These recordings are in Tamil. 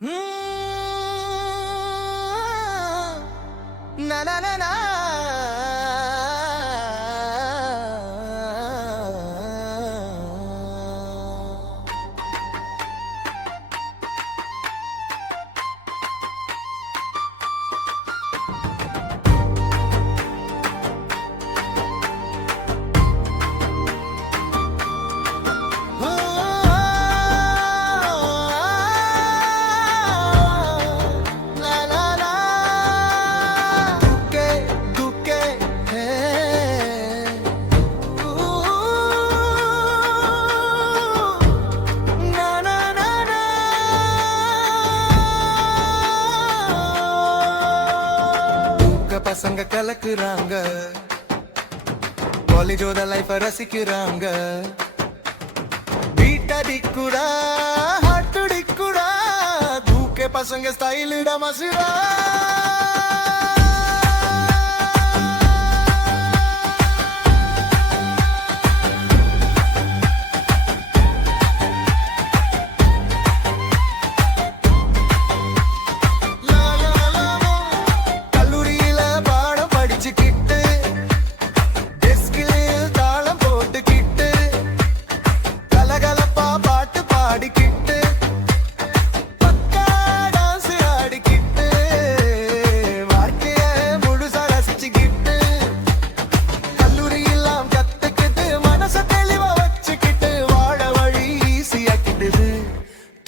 Na na na na. பசங்க கலக்குறாங்க, காலேஜோட லைஃப ரசிக்கிறாங்க. பீட்டடிக்குடா ஹாட்டுடிக்குடா தூக்கே பசங்க ஸ்டைலிட மசுரா.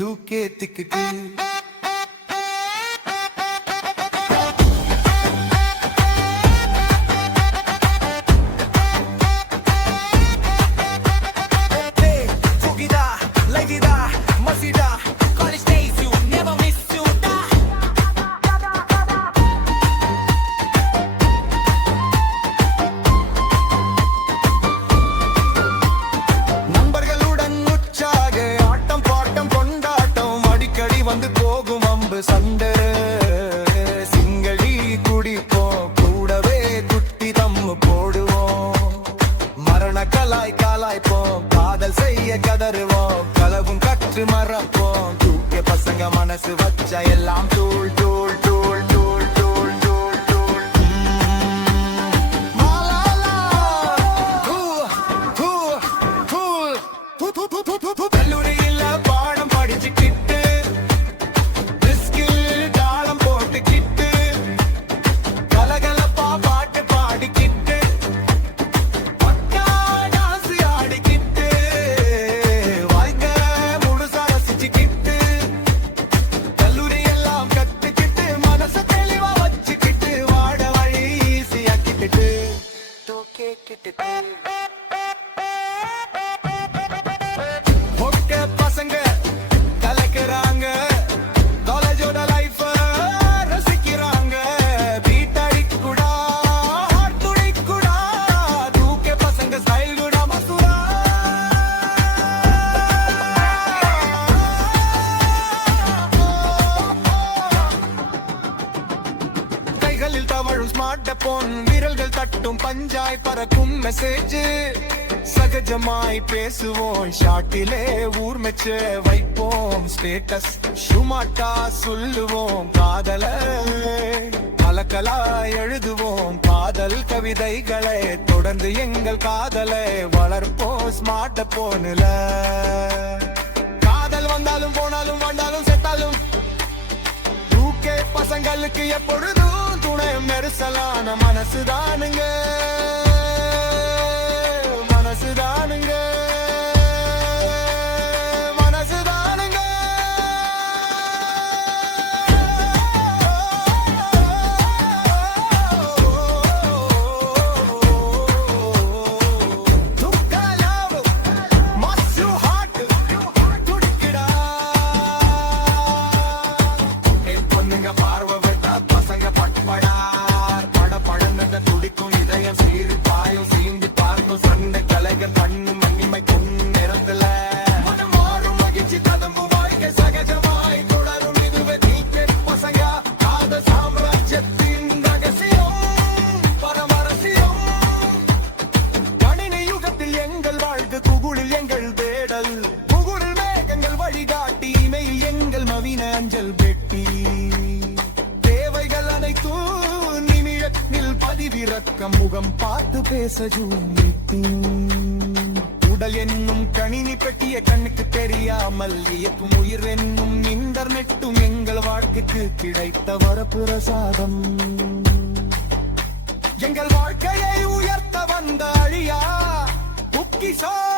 தூக்கேத்திக்கிட்டு வந்து போகும் அம்பு சண்டை சிங்களி குடிப்போம், கூடவே குட்டி தம்மு போடுவோம். மரண கலாய்ப்போம், காதல் செய்ய கதறுவோம், களவும் கற்று மறப்போம். தூக்க பசங்க மனசு வச்சா எல்லாம் தூள் தூள் தூள் தூள் தூள் தூள் தூள். கல்லூரியில் பாடம் படிச்சுக்கிட்டு பசங்க கலக்குறாங்க, காலேஜோட லைஃப ரசிக்கிறாங்க. பீட்டடிக்குடா ஹாட்டுடிக்குடா தூக்கே பசங்க ஸ்டைல் குடா மசுரா. கைகளில் தவழும் ஸ்மார்ட் போன், விரல்கள் தட்டும் பஞ்சாய் பறக்கும் மெசேஜ். சகஜமாய் பேசுவோம், ஷாட்டிலே ஊர் மெச்ச வைப்போம். ஸ்டேட்டஸ் ஷுமாட்டா சொல்லுவோம், காதல கலக்கலா எழுதுவோம். காதல் கவிதைகளை தொடர்ந்து எங்கள் காதலை வளர்ப்போம் ஸ்மார்ட் போன்ல. காதல் வந்தாலும் போனாலும் வந்தாலும் செத்தாலும் தூக்கே பசங்களுக்கு எப்பொழுதும் துணை மெரிசலான மனசுதானுங்க, மனசுதானுங்க, மனசுதானுங்க. துக்கலாவு மஸ்யூ ஹார்ட் துடிக்குடா. பொண்ணுங்க பார்வை விட்டா பசங்க பட்படா பட படந்த துடிக்கும் இதயம் சீரி பாயும் சீந்தி பார்க்கும் சண்டை கலைகள் பண்ணு மணி நவீன அஞ்சல் பெட்டி தேவைகள் அனைத்தும் நிமிடத்தில் பதிவிறக்கம் முகம் பார்த்து பேச ஜூம் மீட்டிங் உடல் என்னும் கணினி பெட்டிய கண்ணுக்கு தெரியாமல் இயக்கும் உயிர் என்னும் இன்டர்நெட்டும் எங்கள் வாழ்க்கைக்கு கிடைத்த வரப்பிரசாதம் எங்கள் வாழ்க்கையை உயர்த்த வந்த அழியா பொக்கிஷம்